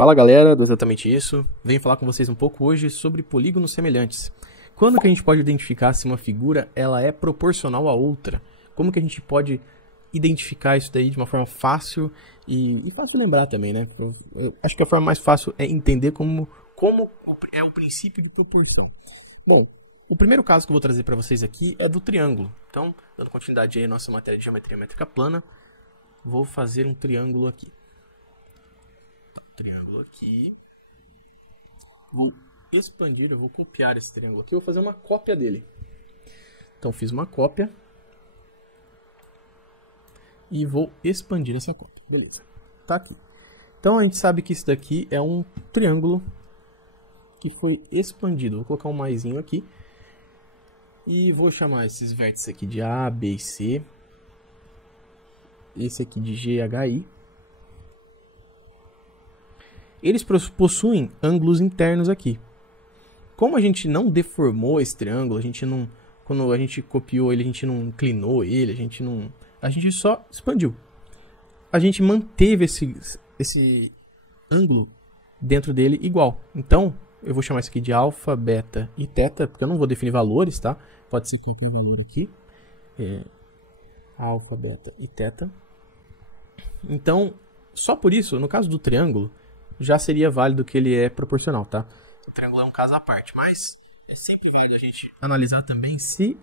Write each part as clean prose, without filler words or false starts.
Fala galera, do Exatamente Isso. Venho falar com vocês um pouco hoje sobre polígonos semelhantes. Quando que a gente pode identificar se uma figura ela é proporcional à outra? Como que a gente pode identificar isso daí de uma forma fácil e fácil de lembrar também, né? Eu acho que a forma mais fácil é entender como é o princípio de proporção. Bom, o primeiro caso que eu vou trazer para vocês aqui é do triângulo. Então, dando continuidade aí à nossa matéria de geometria métrica plana, vou fazer um triângulo aqui. Triângulo aqui. Vou expandir, eu vou copiar esse triângulo aqui, eu vou fazer uma cópia dele. Então fiz uma cópia e vou expandir essa cópia. Beleza. Tá aqui. Então a gente sabe que isso daqui é um triângulo que foi expandido. Vou colocar um maisinho aqui e vou chamar esses vértices aqui de A, B e C. Esse aqui de G, H, I. Eles possuem ângulos internos aqui. Como a gente não deformou esse triângulo, quando a gente copiou ele, a gente não inclinou ele, a gente só expandiu. A gente manteve esse ângulo dentro dele igual. Então, eu vou chamar isso aqui de alfa, beta e teta, porque eu não vou definir valores, tá? Pode ser qualquer valor aqui. Alfa, beta e teta. Então, só por isso, no caso do triângulo, já seria válido que ele é proporcional, tá? O triângulo é um caso à parte, mas é sempre válido a gente analisar também se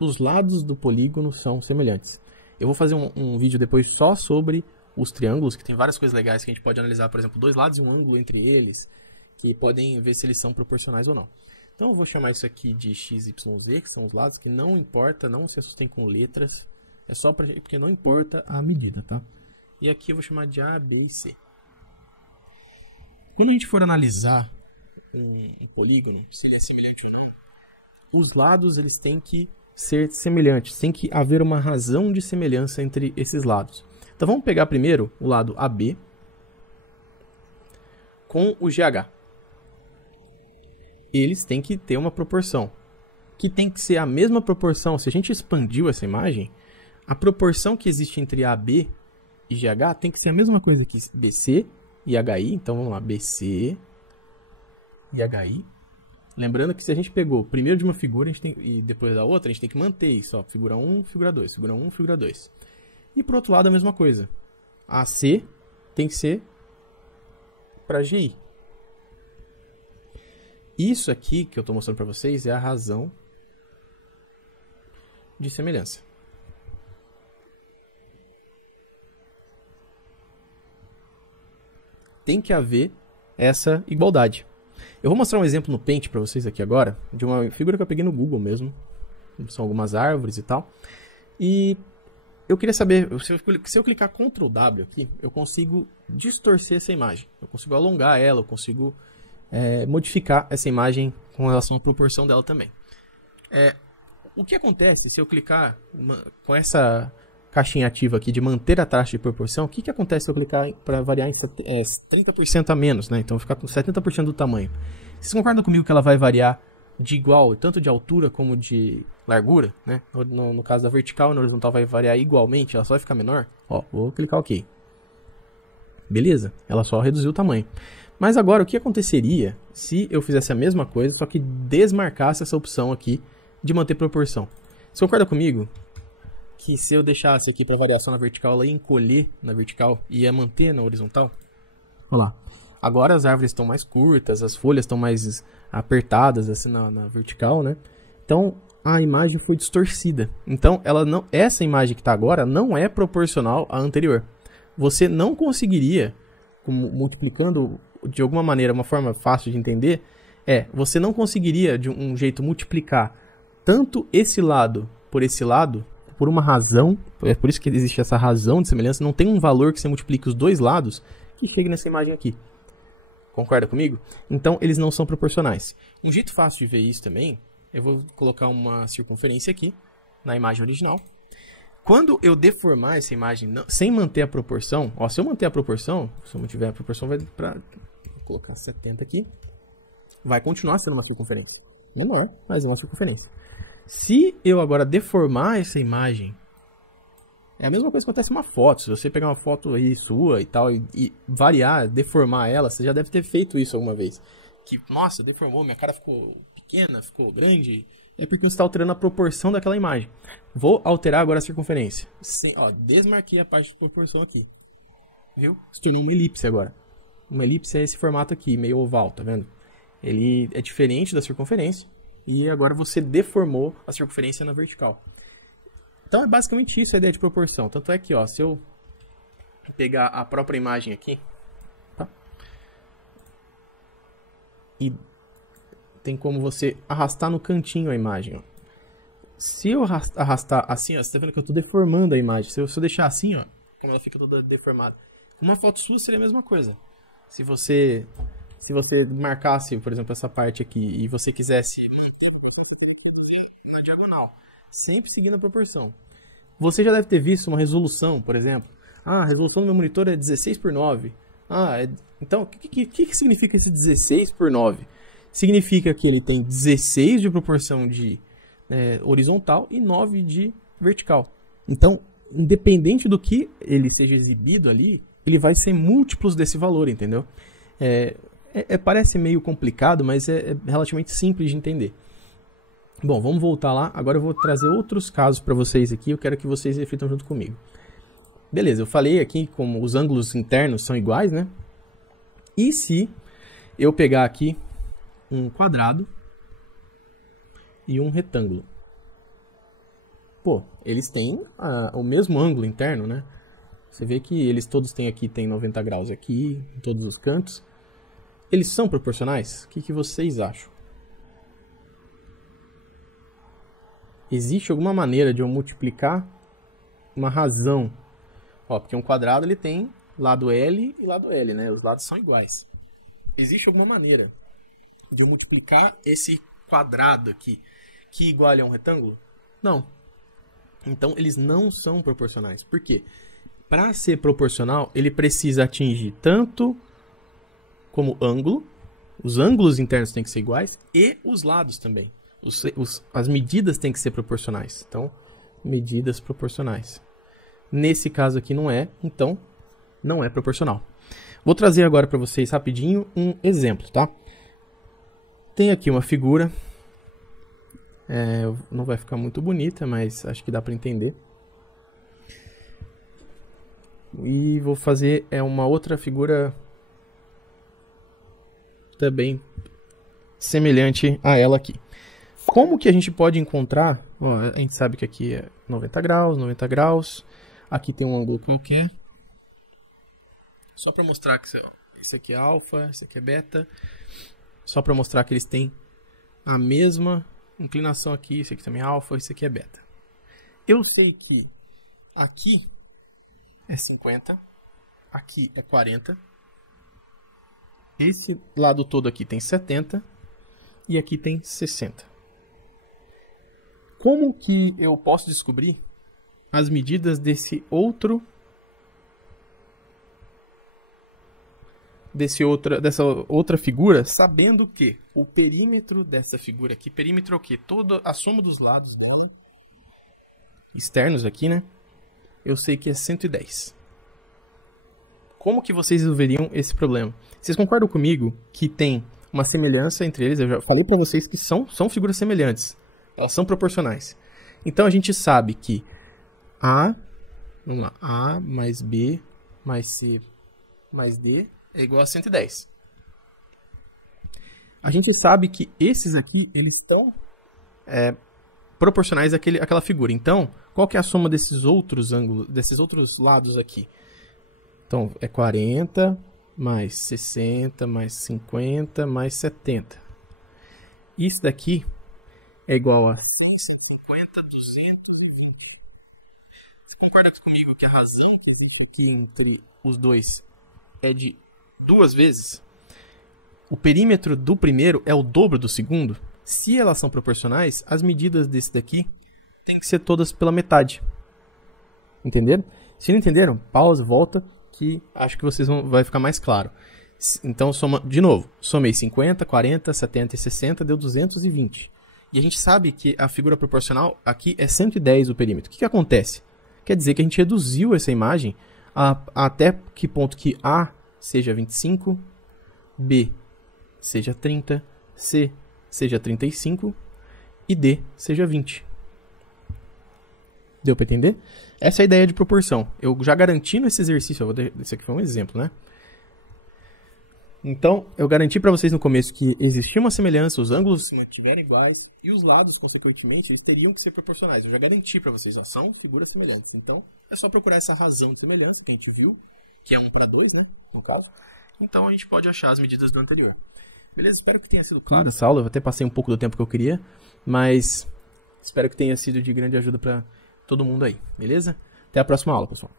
os lados do polígono são semelhantes. Eu vou fazer um vídeo depois só sobre os triângulos, que tem várias coisas legais que a gente pode analisar, por exemplo, dois lados e um ângulo entre eles, que podem ver se eles são proporcionais ou não. Então eu vou chamar isso aqui de x, y, z, que são os lados que não importa, não se assustem com letras, é só porque não importa a medida, tá? E aqui eu vou chamar de A, B e C. Quando a gente for analisar um polígono, se ele é semelhante ou não, os lados eles têm que ser semelhantes, tem que haver uma razão de semelhança entre esses lados. Então vamos pegar primeiro o lado AB com o GH. Eles têm que ter uma proporção, que tem que ser a mesma proporção. Se a gente expandiu essa imagem, a proporção que existe entre AB e GH tem que ser a mesma coisa que BC e HI, então vamos lá, BC e HI. Lembrando que se a gente pegou primeiro de uma figura e depois da outra, a gente tem que manter isso, ó, figura 1, figura 2, figura 1, figura 2. E por outro lado a mesma coisa. AC tem que ser para GI. Isso aqui que eu estou mostrando para vocês é a razão de semelhança. Tem que haver essa igualdade. Eu vou mostrar um exemplo no Paint para vocês aqui agora, de uma figura que eu peguei no Google mesmo. São algumas árvores e tal. E eu queria saber, se eu clicar Ctrl W aqui, eu consigo distorcer essa imagem. Eu consigo alongar ela, eu consigo modificar essa imagem com relação à proporção dela também. O que acontece se eu clicar com essa caixinha ativa aqui de manter a taxa de proporção, o que acontece se eu clicar para variar em 30% a menos, né? Então ficar com 70% do tamanho. Vocês concordam comigo que ela vai variar de igual, tanto de altura como de largura, né? No caso da vertical e na horizontal vai variar igualmente, ela só vai ficar menor? Ó, vou clicar OK. Beleza, ela só reduziu o tamanho. Mas agora, o que aconteceria se eu fizesse a mesma coisa, só que desmarcasse essa opção aqui de manter proporção? Você concorda comigo que se eu deixasse aqui para variação na vertical, ela ia encolher na vertical e ia manter na horizontal? Olha lá. Agora as árvores estão mais curtas, as folhas estão mais apertadas assim na vertical, né? Então a imagem foi distorcida. Então essa imagem que está agora não é proporcional à anterior. Você não conseguiria, multiplicando de alguma maneira, uma forma fácil de entender, você não conseguiria de um jeito multiplicar tanto esse lado por esse lado, por uma razão, é por isso que existe essa razão de semelhança, não tem um valor que você multiplique os dois lados que chegue nessa imagem aqui. Concorda comigo? Então, eles não são proporcionais. Um jeito fácil de ver isso também, eu vou colocar uma circunferência aqui, na imagem original. Quando eu deformar essa imagem sem manter a proporção, ó, se eu manter a proporção, se eu mantiver a proporção, vai para... Vou colocar 70 aqui, vai continuar sendo uma circunferência. Não é, mas é uma circunferência. Se eu agora deformar essa imagem É a mesma coisa que acontece em uma foto. Se você pegar uma foto aí sua e tal, e variar, deformar ela, você já deve ter feito isso alguma vez. Que, nossa, deformou, minha cara ficou pequena, ficou grande. É porque você está alterando a proporção daquela imagem. Vou alterar agora a circunferência. Desmarquei a parte de proporção aqui. Viu? Se tornou uma elipse agora. Uma elipse é esse formato aqui, meio oval, tá vendo? Ele é diferente da circunferência. E agora você deformou a circunferência na vertical. Então é basicamente isso a ideia de proporção. Tanto é que, ó, se eu pegar a própria imagem aqui, tá? E tem como você arrastar no cantinho a imagem, ó. Se eu arrastar assim, ó, você tá vendo que eu tô deformando a imagem. Se eu deixar assim, ó, como ela fica toda deformada. Uma foto sua seria a mesma coisa. Se você marcasse, por exemplo, essa parte aqui e você quisesse manter na diagonal, sempre seguindo a proporção. Você já deve ter visto uma resolução, por exemplo. Ah, a resolução do meu monitor é 16:9. Então, o que significa esse 16:9? Significa que ele tem 16 de proporção de horizontal e 9 de vertical. Então, independente do que ele seja exibido ali, ele vai ser múltiplos desse valor, entendeu? Parece meio complicado, mas é relativamente simples de entender. Bom, vamos voltar lá. Agora eu vou trazer outros casos para vocês aqui. Eu quero que vocês reflitam junto comigo. Beleza, eu falei aqui como os ângulos internos são iguais, né? E se eu pegar aqui um quadrado e um retângulo? Pô, eles têm o mesmo ângulo interno, né? Você vê que eles todos têm aqui, tem 90 graus aqui, em todos os cantos. Eles são proporcionais? O que vocês acham? Existe alguma maneira de eu multiplicar uma razão? Ó, porque um quadrado ele tem lado L e lado L, né? Os lados são iguais. Existe alguma maneira de eu multiplicar esse quadrado aqui que iguale a um retângulo? Não. Então eles não são proporcionais. Por quê? Para ser proporcional, ele precisa atingir tanto como ângulo, os ângulos internos têm que ser iguais, e os lados também. As medidas têm que ser proporcionais. Então, medidas proporcionais. Nesse caso aqui não é, então não é proporcional. Vou trazer agora para vocês rapidinho um exemplo, tá? Tem aqui uma figura. Não vai ficar muito bonita, mas acho que dá para entender. E vou fazer uma outra figura também semelhante a ela aqui. Como que a gente pode encontrar? Ó, a gente sabe que aqui é 90 graus, 90 graus. Aqui tem um ângulo qualquer. Só para mostrar que isso aqui é alfa, isso aqui é beta. Só para mostrar que eles têm a mesma inclinação aqui. Isso aqui também é alfa, isso aqui é beta. Eu sei que aqui é 50, aqui é 40. Esse lado todo aqui tem 70 e aqui tem 60. Como que eu posso descobrir as medidas dessa outra figura, sabendo que o perímetro dessa figura aqui, perímetro é o quê? Toda a soma dos lados externos aqui, né? Eu sei que é 110. Como que vocês resolveriam esse problema? Vocês concordam comigo que tem uma semelhança entre eles? Eu já falei para vocês que são figuras semelhantes. Elas são proporcionais. Então a gente sabe que A mais B mais C mais D é igual a 110. A gente sabe que esses aqui, eles estão proporcionais àquela figura. Então, qual que é a soma desses outros ângulos, desses outros lados aqui? Então, é 40 mais 60 mais 50 mais 70. Isso daqui é igual a 150, 220. Você concorda comigo que a razão que existe aqui entre os dois é de 2 vezes? O perímetro do primeiro é o dobro do segundo. Se elas são proporcionais, as medidas desse daqui tem que ser todas pela metade. Entenderam? Se não entenderam, pausa, volta, que acho que vai ficar mais claro. Então, de novo, somei 50, 40, 70 e 60, deu 220. E a gente sabe que a figura proporcional aqui é 110 o perímetro. O que acontece? quer dizer que a gente reduziu essa imagem até que ponto que A seja 25, B seja 30, C seja 35 e D seja 20. Deu para entender? Essa é a ideia de proporção. Eu já garanti nesse exercício, esse aqui foi um exemplo, né? Então, eu garanti para vocês no começo que existia uma semelhança, os ângulos se mantiveram iguais e os lados, consequentemente, eles teriam que ser proporcionais. Eu já garanti para vocês, ó, são figuras semelhantes. Então, é só procurar essa razão de semelhança que a gente viu, que é 1:2, né, no caso. Então, a gente pode achar as medidas do anterior. Beleza? Espero que tenha sido claro essa aula. Eu até passei um pouco do tempo que eu queria, mas espero que tenha sido de grande ajuda para todo mundo aí. Beleza? Até a próxima aula, pessoal.